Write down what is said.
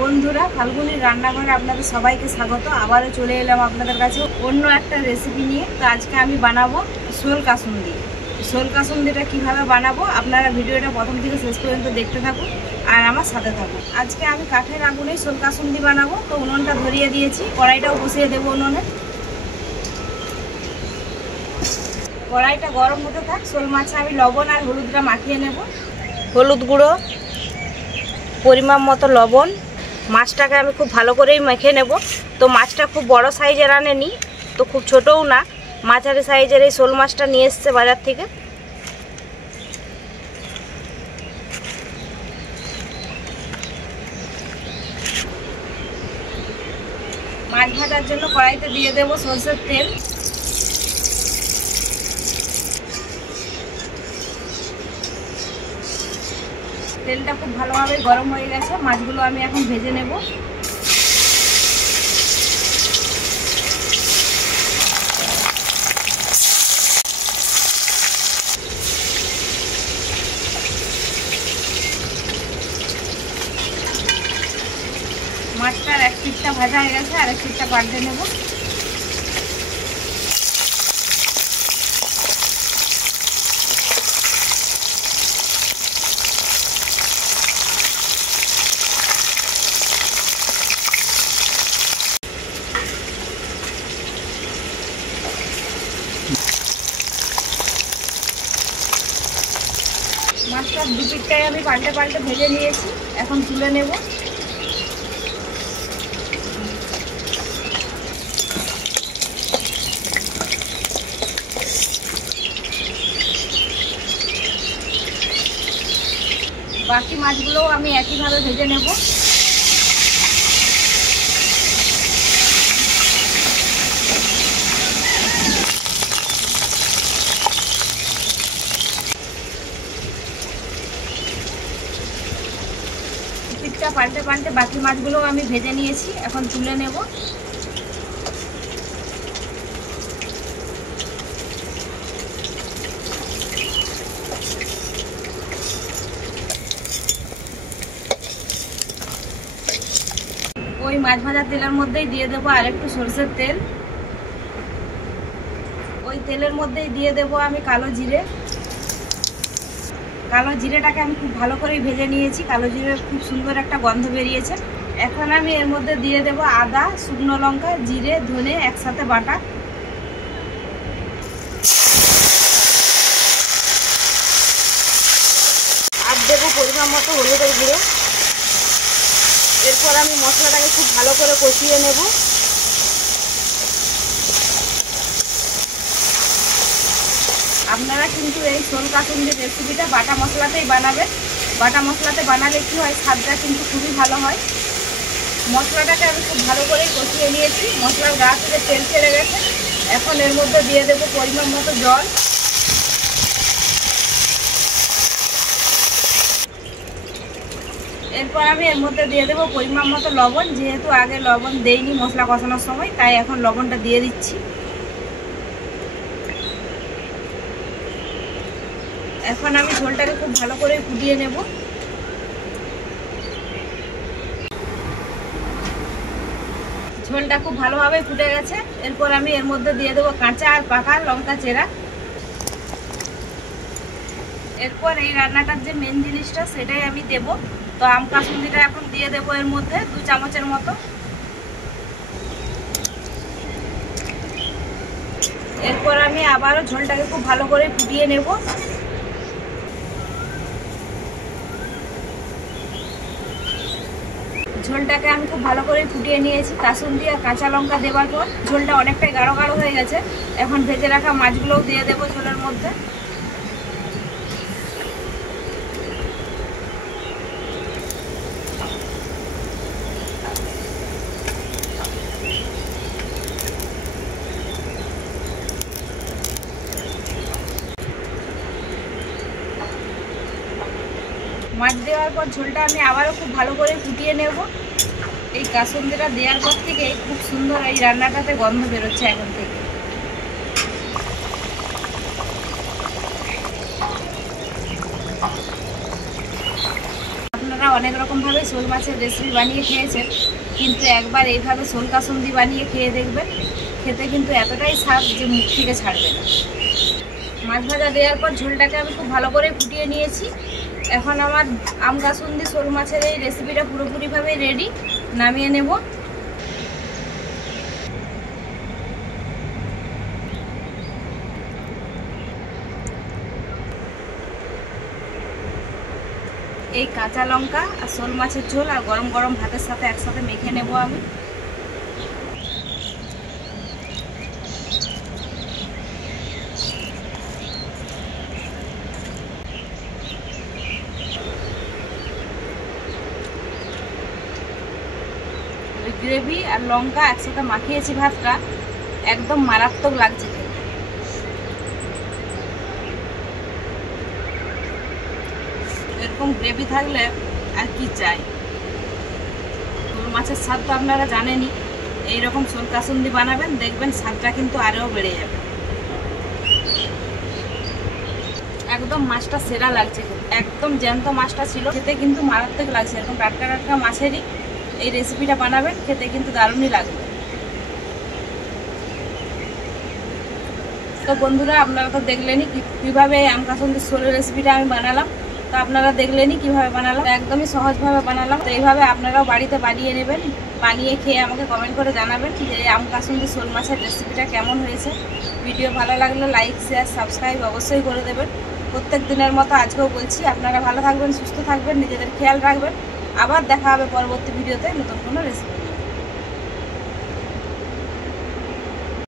বন্ধুরা, ফাল্গুনির রান্নাঘরে আপনাদের সবাইকে স্বাগত। আবারও চলে এলাম আপনাদের কাছে অন্য একটা রেসিপি নিয়ে। তো আজকে আমি বানাবো শোল কাসুন্দি। শোল কাসুন্দিটা কীভাবে বানাবো আপনারা ভিডিওটা প্রথম থেকে শেষ পর্যন্ত দেখতে থাকুন আর আমার সাথে থাকুন। আজকে আমি কাঠের আগুনেই শোল কাসুন্দি বানাবো। তো উনুনটা ধরিয়ে দিয়েছি, কড়াইটাও বসিয়ে দেবো উনুনে। কড়াইটা গরম হতে থাক। শোল মাছে আমি লবণ আর হলুদটা মাখিয়ে নেব। হলুদ গুঁড়ো, পরিমাণ মতো লবণ। মাছটাকে আমি খুব ভালো করেই মেখে নেব। তো মাছটা খুব বড় সাইজের আনেনি, তো খুব ছোটও না, মাঝারি সাইজের এই শোল মাছটা নিয়ে এসছে বাজার থেকে। মাছ ভাজার জন্য কড়াইতে দিয়ে দেব সরষের তেল। তেলটা খুব ভালোভাবে গরম হয়ে গেছে, মাছগুলো আমি এখন ভেজে নেব। মাছটার এক পিঠটা ভাজা হয়ে গেছে, আর এক পিঠটা পাল্টে নেব। মাছটার দু পিঠটাই আমি পাল্টে পাল্টে ভেজে নিয়েছি, এখন তুলে নেব। বাকি মাছগুলোও আমি একইভাবে ভেজে নেব। পিঠটা পাল্টে পাল্টে বাকি মাছগুলোও আমি ভেজে নিয়েছি, এখন তুলে নেব। ওই মাছ ভাজার তেলের মধ্যেই দিয়ে দেবো আর একটু সরষের তেল। ওই তেলের মধ্যেই দিয়ে দেবো আমি কালো জিরে। কালো জিরেটাকে আমি খুব ভালো করেই ভেজে নিয়েছি, কালো জিরের খুব সুন্দর একটা গন্ধ বেরিয়েছে। এখন আমি এর মধ্যে দিয়ে দেবো আদা, শুকনো লঙ্কা, জিরে, ধনে একসাথে বাটা। আর দেবো পরিমাণ মতো হলুদের গুঁড়ো। এরপর আমি মশলাটাকে খুব ভালো করে কষিয়ে নেব। আপনারা কিন্তু এই শোল কাসুন্দির রেসিপিটা বাটা মশলাতেই বানাবেন। বাটা মশলাতে বানালে কী হয়, স্বাদটা কিন্তু খুবই ভালো হয়। মশলাটাকে আমি খুব ভালো করেই কষিয়ে নিয়েছি, মশলার গা থেকে তেল ছেড়ে গেছে। এখন এর মধ্যে দিয়ে দেবো পরিমাণ মতো জল। এরপর আমি এর মধ্যে দিয়ে দেবো পরিমাণ মতো লবণ। যেহেতু আগে লবণ দেইনি মশলা কষানোর সময়, তাই এখন লবণটা দিয়ে দিচ্ছি। এখন আমি ঝোলটাকে খুব ভালো করে ফুটিয়ে নেব। ঝোলটা খুব ভালোভাবে ফুটে গেছে। এরপর আমি এর মধ্যে দিয়ে দেবো কাঁচা আর পাকা লঙ্কা চেরা। এরপর এই রান্নাটার যে মেন জিনিসটা সেটাই আমি দেব। তো আম কাসুন্দিটা এখন দিয়ে দেবো এর মধ্যে 2 চামচের মতো। এরপর আমি আবারও ঝোলটাকে খুব ভালো করে ফুটিয়ে নেব। ঝোলটাকে আমি খুব ভালো করে ফুটিয়ে নিয়েছি কাসুন্দি আর কাঁচা লঙ্কা দেওয়ার পর। ঝোলটা অনেকটাই গাঢ় গাঢ় হয়ে গেছে। এখন ভেজে রাখা মাছগুলোও দিয়ে দেবো ঝোলের মধ্যে। মাছ দেওয়ার পর ঝোলটা আমি আবারও খুব ভালো করে ফুটিয়ে নেব। এই কাসুন্দিটা দেওয়ার পর থেকে খুব সুন্দর এই রান্নাটাতে গন্ধ বেরোচ্ছে এখন থেকে। আপনারা অনেক রকমভাবে শোল মাছের রেসিপি বানিয়ে খেয়েছেন, কিন্তু একবার এইভাবে শোল কাসুন্দি বানিয়ে খেয়ে দেখবেন, খেতে কিন্তু এতটাই স্বাদ যে মুখ থেকে ছাড়বে না। মাছ ভাজা দেওয়ার পর ঝোলটাকে আমি খুব ভালো করে ফুটিয়ে নিয়েছি। এখন আমার আম কাসুন্দি শোল মাছের এই রেসিপিটা পুরোপুরিভাবে রেডি, নামিয়ে নেব। এই কাঁচা লঙ্কা আর শোল মাছের ঝোল আর গরম গরম ভাতের সাথে একসাথে মেখে নেব আমি। ওই গ্রেভি আর লঙ্কা একসাথে মাখিয়েছি ভাতটা, একদম মারাত্মক লাগছে। এরকম গ্রেভি থাকলে আর কি চাই। শোল মাছের স্বাদ তো আপনারা জানেনই, এইরকম শোল কাসুন্দি বানাবেন, দেখবেন স্বাদটা কিন্তু আরও বেড়ে যাবে। একদম মাছটা সেরা লাগছে, একদম জ্যান্ত মাছটা ছিল, খেতে কিন্তু মারাত্মক লাগছে। এরকম টাটকা টাটকা মাছেরই এই রেসিপিটা বানাবেন, খেতে কিন্তু দারুণই লাগবে। তো বন্ধুরা, আপনারা তো দেখলেনই কীভাবে আম কাসুন্দি শোলের রেসিপিটা আমি বানালাম। তো আপনারা দেখলেনই কীভাবে বানালাম, একদমই সহজভাবে বানালাম। তো এইভাবে আপনারাও বাড়িতে বানিয়ে নেবেন, বানিয়ে খেয়ে আমাকে কমেন্ট করে জানাবেন যে আম কাসুন্দি শোল মাছের রেসিপিটা কেমন হয়েছে। ভিডিও ভালো লাগলে লাইক, শেয়ার, সাবস্ক্রাইব অবশ্যই করে দেবেন। প্রত্যেক দিনের মতো আজকেও বলছি, আপনারা ভালো থাকবেন, সুস্থ থাকবেন, নিজেদের খেয়াল রাখবেন। আবার দেখা হবে পরবর্তী ভিডিওতে নতুন কোনো রেসিপি।